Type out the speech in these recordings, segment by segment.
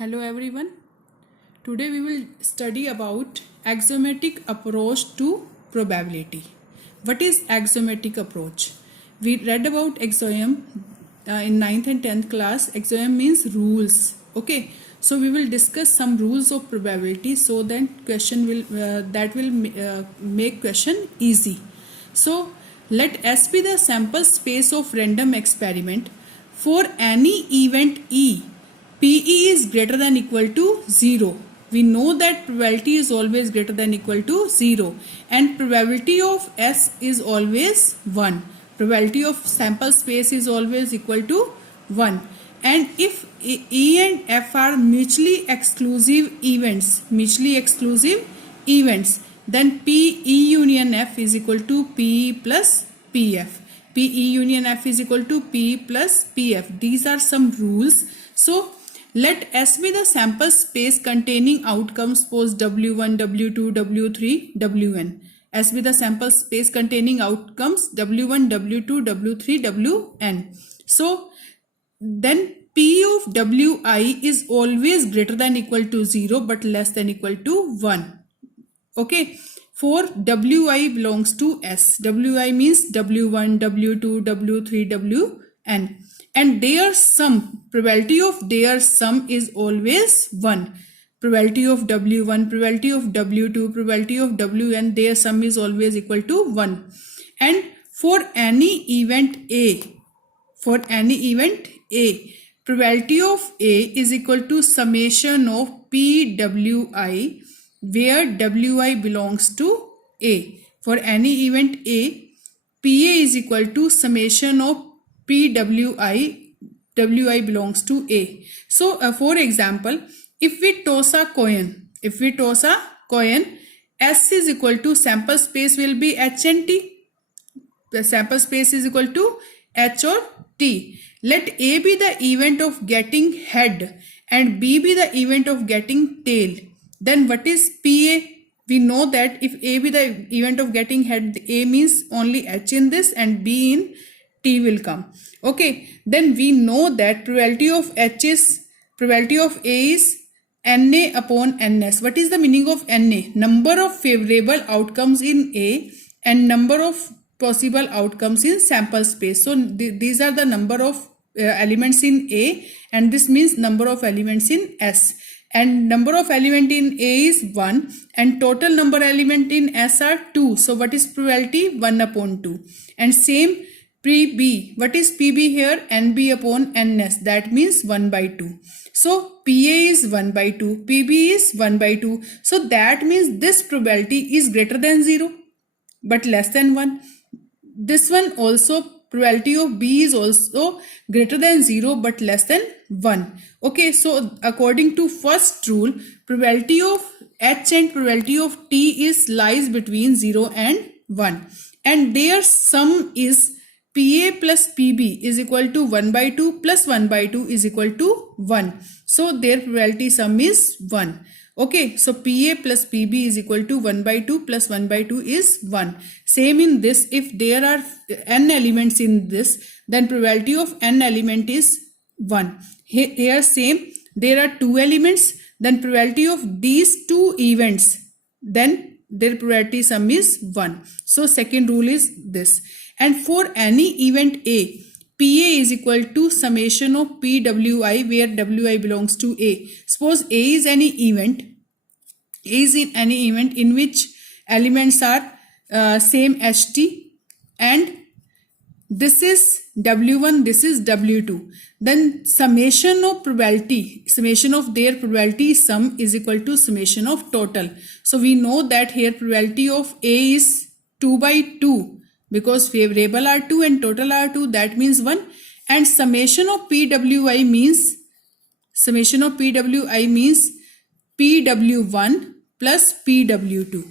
Hello everyone. Today we will study about axiomatic approach to probability. What is axiomatic approach? We read about axiom in 9th and 10th class. Axiom means rules. Okay. So we will discuss some rules of probability so then question will make question easy. So let S be the sample space of random experiment for any event E. PE is greater than equal to 0. We know that probability is always greater than equal to 0 and probability of S is always 1. Probability of sample space is always equal to 1. And if E and F are mutually exclusive events, then PE union F is equal to PE plus PF. PE union F is equal to P plus PF. These are some rules. So let S be the sample space containing outcomes, suppose W1, W2, W3, Wn. S be the sample space containing outcomes W1, W2, W3, Wn. So then P of Wi is always greater than equal to 0 but less than equal to 1. Okay. For Wi belongs to S. Wi means W1, W2, W3, Wn. And their sum, probability of their sum is always 1. Probability of W1, probability of W2, probability of Wn, their sum is always equal to 1. And for any event A, probability of A is equal to summation of Pwi, where Wi belongs to A. For any event A, PA is equal to summation of Pwi, Wi belongs to A. So for example, if we toss a coin, S is equal to sample space will be H and T. The sample space is equal to H or T. Let A be the event of getting head and B be the event of getting tail. Then what is PA? We know that if A be the event of getting head, A means only H in this and B in T will come. Okay, then we know that probability of A is Na upon Ns. What is the meaning of Na? Number of favorable outcomes in A and number of possible outcomes in sample space. So these are the number of elements in A and this means number of elements in S. And number of element in A is 1 and total number element in S are 2. So what is probability? 1 upon 2. And same PB. What is PB here? NB upon NS. That means 1 by 2. So PA is 1 by 2. PB is 1 by 2. So that means this probability is greater than 0 but less than 1. This one also, probability of B is also greater than 0 but less than 1. Okay, so according to first rule, probability of H and probability of T is lies between 0 and 1. And their sum is PA plus PB is equal to 1 by 2 plus 1 by 2 is equal to 1. So their probability sum is 1. Okay, so PA plus PB is equal to 1 by 2 plus 1 by 2 is 1. Same in this, if there are n elements in this, then probability of n element is 1. Here same, there are 2 elements, then probability of these 2 events, then their probability sum is 1. So second rule is this. And for any event A, PA is equal to summation of Pwi where Wi belongs to A. Suppose A is any event in which elements are same HT and this is W1, this is W2. Then summation of their probability sum is equal to summation of total. So we know that here probability of A is 2 by 2. Because favorable are 2 and total are 2, that means 1. And summation of Pwi means Pw1 plus Pw2.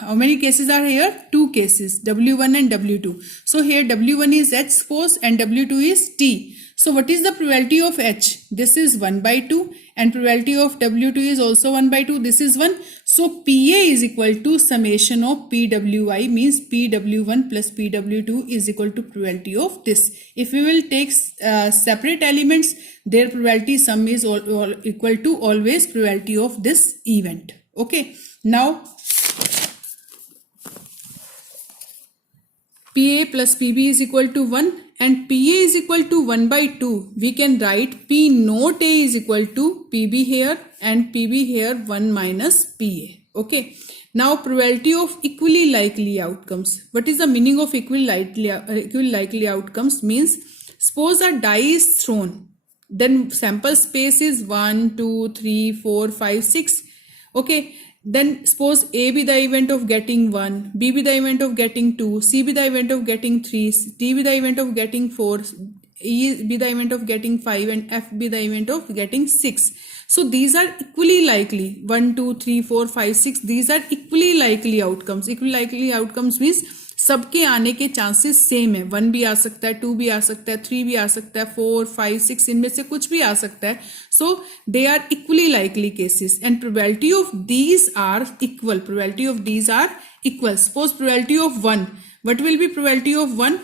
How many cases are here? Two cases, W1 and W2. So here W1 is H suppose and W2 is T. So what is the probability of H? This is 1 by 2 and probability of W2 is also 1 by 2. This is 1. So PA is equal to summation of PWI, means PW1 plus PW2 is equal to probability of this. If we will take separate elements, their probability sum is all equal to always probability of this event. Okay. Now PA plus PB is equal to 1 and PA is equal to 1 by 2. We can write P naught A is equal to PB here and PB here 1 minus PA. Okay. Now probability of equally likely outcomes. What is the meaning of equally likely outcomes? Means suppose a die is thrown. Then sample space is 1, 2, 3, 4, 5, 6. Okay. Then suppose A be the event of getting 1, B be the event of getting 2, C be the event of getting 3, D be the event of getting 4, E be the event of getting 5 and F be the event of getting 6. So these are equally likely. 1, 2, 3, 4, 5, 6. These are equally likely outcomes. Equally likely outcomes means सबके आने के chances same है. 1 भी आ सकता है, 2 भी आ सकता है, 3 भी आ सकता है, 4, 5, 6 इनमें से कुछ भी आ सकता है. So they are equally likely cases and probability of these are equal. Probability of these are equal. Suppose probability of 1. What will be probability of 1?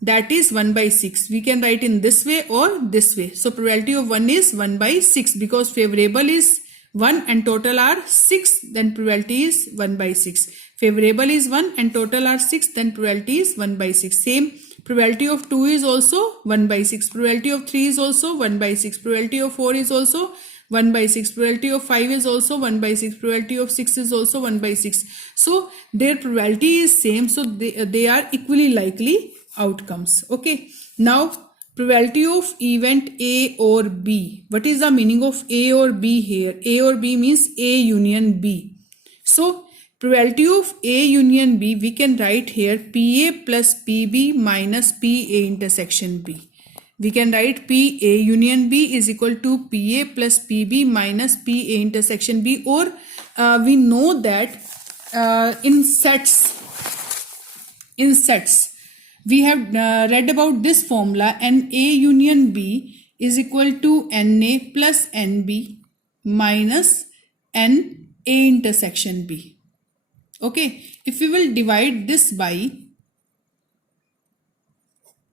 That is 1 by 6. We can write in this way or this way. So probability of 1 is 1 by 6 because favorable is 1 and total are 6, then probability is 1 by 6. Favorable is 1 and total are 6, then probability is 1 by 6. Same, probability of 2 is also 1 by 6. Probability of 3 is also 1 by 6. Probability of 4 is also 1 by 6. Probability of 5 is also 1 by 6. Probability of 6 is also 1 by 6. So their probability is same. So they are equally likely outcomes. Okay. Now probability of event A or B. What is the meaning of A or B here? A or B means A union B. So probability of A union B, we can write here PA plus PB minus PA intersection B. We can write PA union B is equal to PA plus PB minus PA intersection B, or we know that in sets we have read about this formula, and A union B is equal to NA plus NB minus NA intersection B. Okay, if we will divide this by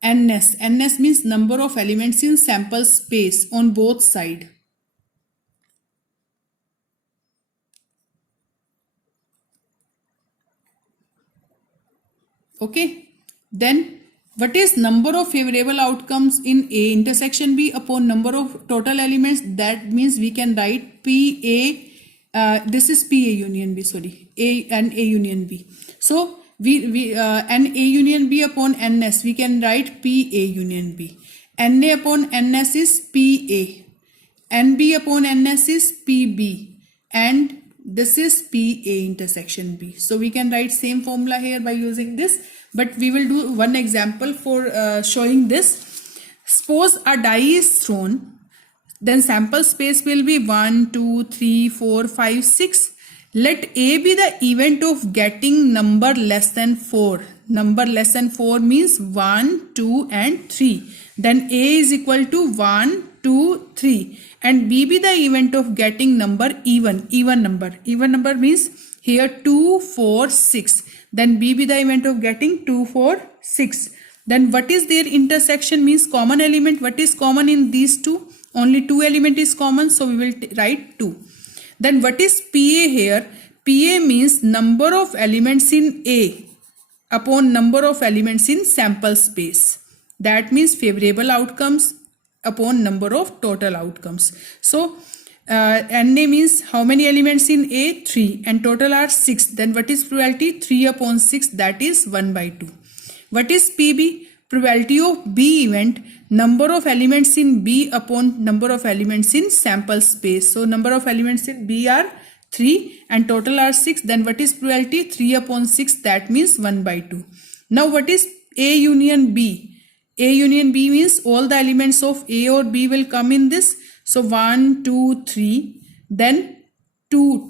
NS, NS means number of elements in sample space on both sides. Okay, then what is number of favorable outcomes in A intersection B upon number of total elements? That means we can write PA, this is PA union B, sorry, A and A union B. So we and A union B upon NS, we can write PA union B. NA upon NS is PA. NB upon NS is PB. And this is PA intersection B. So we can write same formula here by using this. But we will do one example for showing this. Suppose a die is thrown. Then sample space will be 1, 2, 3, 4, 5, 6. Let A be the event of getting number less than 4. Number less than 4 means 1, 2 and 3. Then A is equal to 1, 2, 3. And B be the event of getting number even number. Even number means here 2, 4, 6. Then B be the event of getting 2, 4, 6. Then what is their intersection means common element. What is common in these two? Only 2 element is common, so we will write 2. Then what is PA here? PA means number of elements in A upon number of elements in sample space. That means favorable outcomes upon number of total outcomes. So NA means how many elements in A? 3 and total are 6. Then what is probability? 3 upon 6, that is 1 by 2. What is PB? Probability of B event, number of elements in B upon number of elements in sample space. So number of elements in B are 3 and total are 6. Then what is probability? 3 upon 6, that means 1 by 2. Now what is A union B? A union B means all the elements of A or B will come in this. So 1, 2, 3. Then 2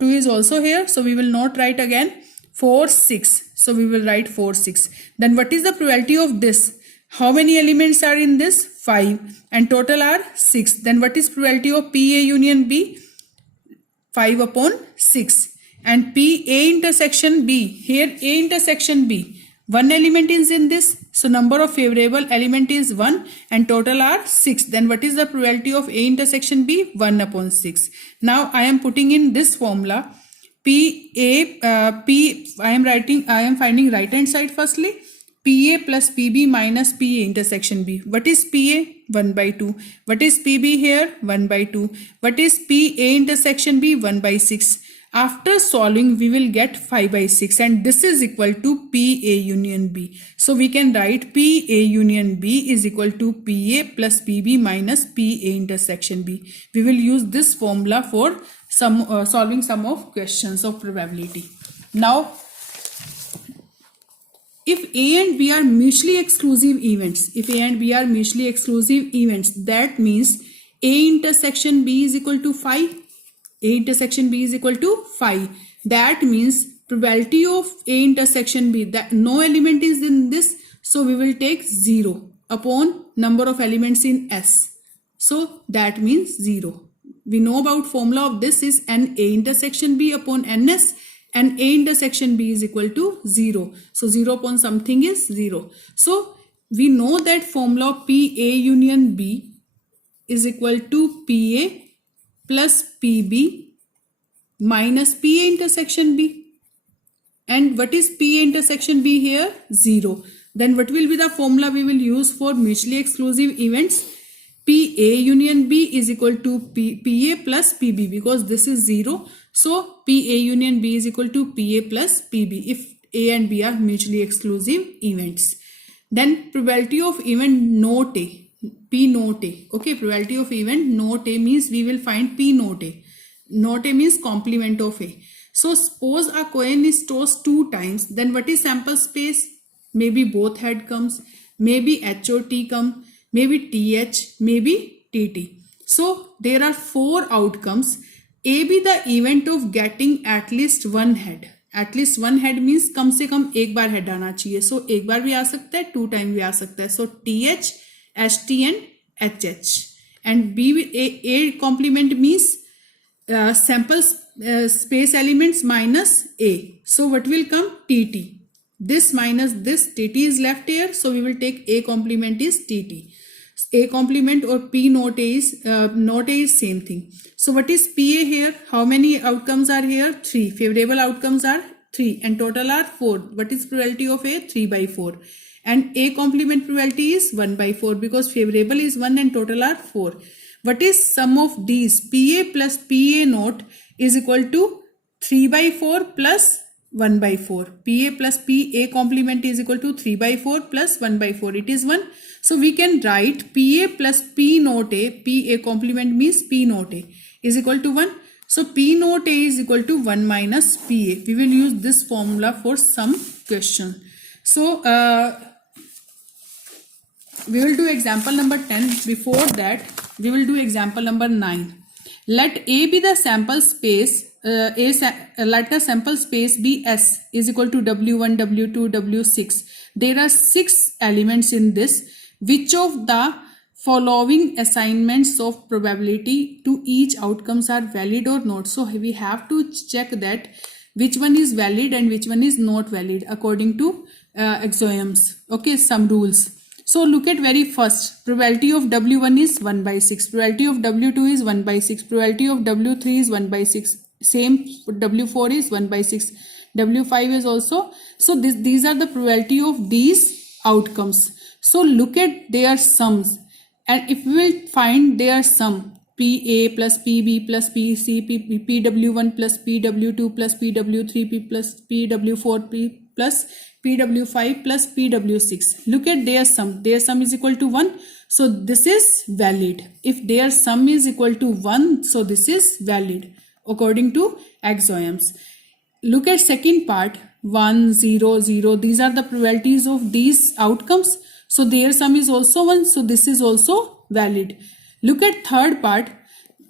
is also here, so we will not write again. 4 6, so we will write 4 6. Then what is the probability of this? How many elements are in this? 5, and total are 6. Then what is probability of PA union B? 5 upon 6. And P A intersection B, here A intersection B, one element is in this, so number of favorable element is 1 and total are 6. Then what is the probability of A intersection B? 1 upon 6. Now I am putting in this formula. I am finding right hand side firstly. PA plus PB minus PA intersection B. What is PA? 1 by 2. What is PB here? 1 by 2. What is PA intersection B? 1 by 6. After solving, we will get 5 by 6, and this is equal to PA union B. So we can write PA union B is equal to PA plus PB minus PA intersection B. We will use this formula for solving some of questions of probability. Now, if A and B are mutually exclusive events, that means A intersection B is equal to 5. A intersection B is equal to 5. That means probability of A intersection B, that no element is in this, so we will take 0 upon number of elements in S. So that means 0. We know about formula of this is N A intersection B upon NS, and A intersection B is equal to 0. So 0 upon something is 0. So we know that formula of PA union B is equal to PA plus PB minus PA intersection B. And what is PA intersection B here? 0. Then what will be the formula we will use for mutually exclusive events? PA union B is equal to PA plus PB, because this is 0. So PA union B is equal to PA plus PB if A and B are mutually exclusive events. Then probability of event not A. P not A. Okay, probability of event not A means we will find P not A. Not A means complement of A. So suppose a coin is tossed 2 times, then what is sample space? Maybe both head comes, maybe H or T come, maybe TH, maybe TT. So there are 4 outcomes. A be the event of getting at least one head. At least one head means कम से कम एक बार head आना चाहिए. So एक बार भी आ सकता है, 2 time भी आ सकता है. So TH, HT and HH. And B, A complement means sample space elements minus A. So what will come? TT. This minus this, TT is left here. So we will take A complement is TT. A complement or P not A is same thing. So what is PA here? How many outcomes are here? 3. Favorable outcomes are 3 and total are 4. What is probability of A? 3 by 4. And A complement probability is 1 by 4 because favorable is 1 and total are 4. What is sum of these? PA plus PA naught is equal to 3 by 4 plus 1 by 4. PA plus PA complement is equal to 3 by 4 plus 1 by 4. It is 1. So we can write PA plus P naught A, PA complement means P naught A is equal to 1. So P naught A is equal to 1 minus PA. We will use this formula for some question. So we will do example number 10. Before that, we will do example number 9. Let A be the sample space. Let the sample space be S is equal to W1, W2, W6. There are 6 elements in this. Which of the following assignments of probability to each outcomes are valid or not? So we have to check that which one is valid and which one is not valid according to axioms. Okay, some rules. So look at very first. Probability of W1 is 1 by 6. Probability of W2 is 1 by 6. Probability of W3 is 1 by 6. Same W4 is 1 by 6. W5 is also. So these are the probability of these outcomes. So look at their sums, and if we will find their sum, PA plus PB plus PC, PW1 plus PW2 plus PW3 plus PW4 plus PW5 plus PW6. Look at their sum. Their sum is equal to 1. So this is valid. If their sum is equal to 1, so this is valid according to axioms. Look at second part, 1, 0, 0. These are the probabilities of these outcomes. So their sum is also 1. So this is also valid. Look at third part.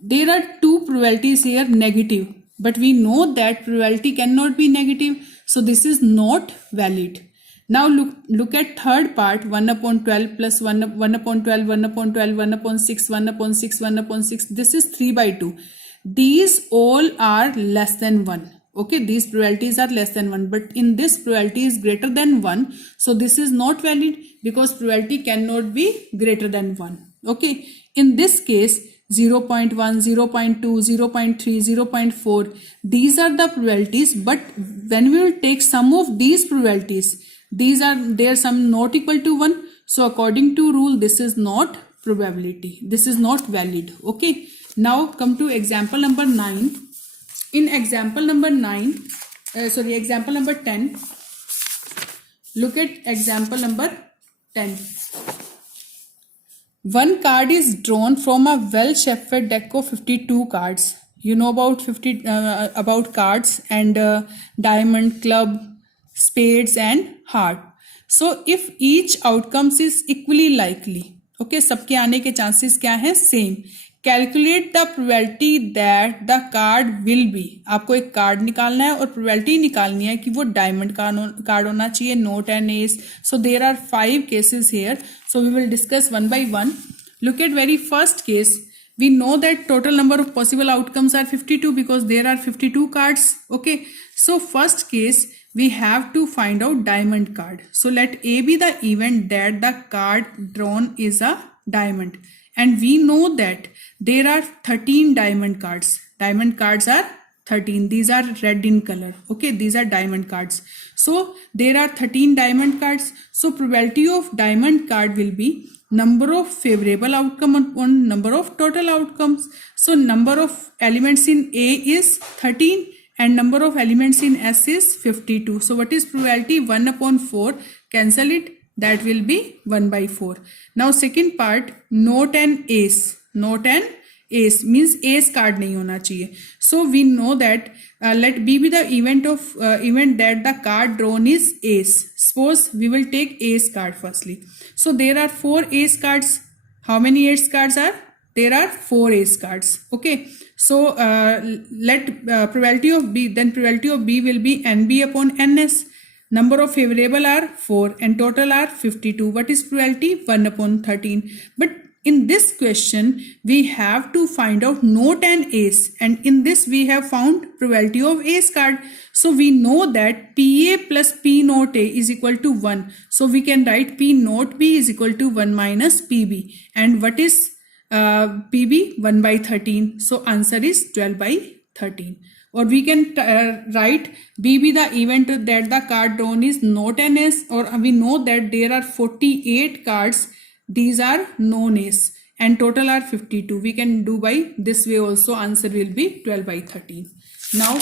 there are two probabilities here negative, but we know that probability cannot be negative, so this is not valid. Now look at third part, 1 upon 12 plus 1 upon 12, 1 upon 12, 1 upon 6, 1 upon 6, 1 upon 6. This is 3 by 2. These all are less than 1. Okay, these probabilities are less than 1, but in this probability is greater than 1. So this is not valid because probability cannot be greater than 1. Okay, in this case 0.1, 0.2, 0.3, 0.4, these are the probabilities, but when we will take sum of these probabilities, there some not equal to 1. So according to rule, this is not probability. This is not valid. Okay. Now come to example number 9. In example number 10, look at example number 10. One card is drawn from a well-shuffled deck of 52 cards. You know about cards and diamond, club, spades and heart. So if each outcomes is equally likely, okay, सबके आने के chances क्या है? Same. Calculate the probability that the card will be. आपको एक card निकालना है और probability निकालनी है कि वो डायमंड कार्ड होना चाहिए, note and S. So there are 5 cases here. So we will discuss one by one. Look at very first case. We know that total number of possible outcomes are 52 because there are 52 cards. Okay. So first case, we have to find out diamond card. So let A be the event that the card drawn is a diamond. And we know that there are 13 diamond cards. Diamond cards are 13. These are red in color. Okay, these are diamond cards. So there are 13 diamond cards. So probability of diamond card will be number of favorable outcome upon number of total outcomes. So number of elements in A is 13 and number of elements in S is 52. So what is probability? 1 upon 4. Cancel it. That will be 1 by 4. Now second part, note and ace. Note and ace means ace card nahi hona chahiye. So we know that let B be the event that the card drawn is ace. Suppose we will take ace card firstly. So there are 4 ace cards. How many ace cards are? There are 4 ace cards. Okay. So let probability of B, then probability of B will be NB upon NS. Number of favorable are 4 and total are 52. What is probability? 1 upon 13. But in this question, we have to find out note and ace. And in this, we have found probability of ace card. So we know that PA plus P note A is equal to 1. So we can write P note B is equal to 1 minus PB. And what is PB? 1 by 13. So answer is 12 by 13. Or we can write B be the event that the card drawn is not an ace, or we know that there are 48 cards. These are known ace and total are 52. We can do by this way also. Answer will be 12 by 13. Now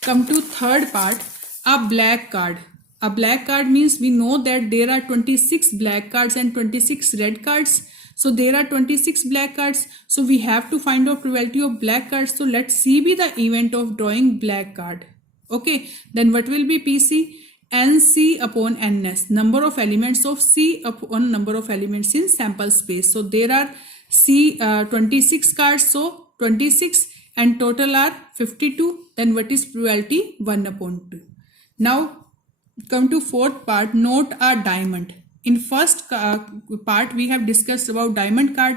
come to third part, a black card. A black card means we know that there are 26 black cards and 26 red cards. So there are 26 black cards. So we have to find out probability of black cards. So let C be the event of drawing black card. Okay. Then what will be PC? NC upon NS. Number of elements of C upon number of elements in sample space. So there are 26 cards. So 26 and total are 52. Then what is probability? 1 upon 2. Now come to fourth part, note a diamond. In first part, we have discussed about diamond card.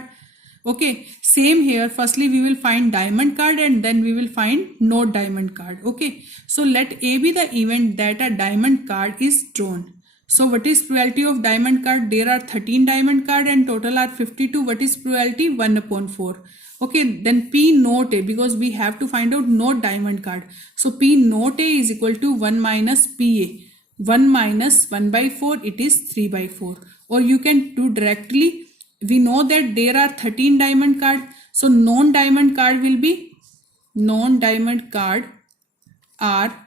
Okay, same here. Firstly, we will find diamond card and then we will find note diamond card. Okay, so let A be the event that a diamond card is drawn. So what is probability of diamond card? There are 13 diamond card and total are 52. What is probability? 1 upon 4. Okay, then P note A, because we have to find out note diamond card. So P note A is equal to 1 minus PA. 1 minus 1 by 4, it is 3 by 4. Or you can do directly. We know that there are 13 diamond card. So non-diamond card will be, non-diamond card are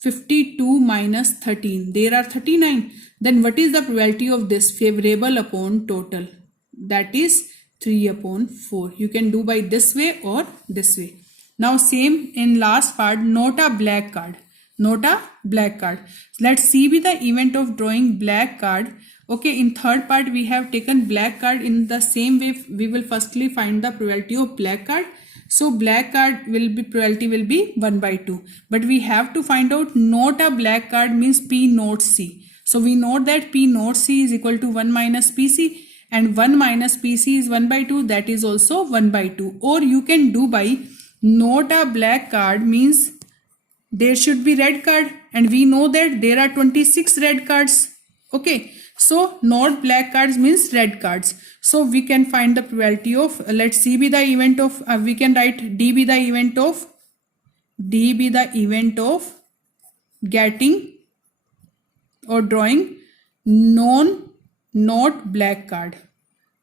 52 minus 13. There are 39. Then what is the probability of this? Favorable upon total. That is 3 upon 4. You can do by this way or this way. Now same in last part, note a black card. not a black card. Let C be the event of drawing black card. Okay, in third part we have taken black card. In the same way we will firstly find the probability of black card. So black card will be, probability will be 1 by 2, but we have to find out not a black card means P not C. So we know that P not C is equal to 1 minus PC, and 1 minus PC is 1 by 2, that is also 1 by 2. Or you can do by not a black card means there should be red card, and we know that there are 26 red cards. Okay, so not black cards means red cards. So we can find the probability of, let C be the event of, we can write D be the event of getting or drawing not black card.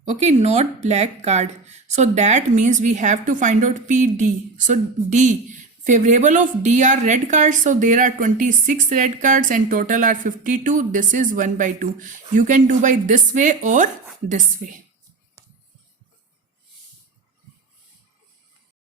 Okay, not black card. So that means we have to find out PD. So D, favorable of D are red cards. So there are 26 red cards and total are 52. This is 1 by 2. You can do by this way or this way.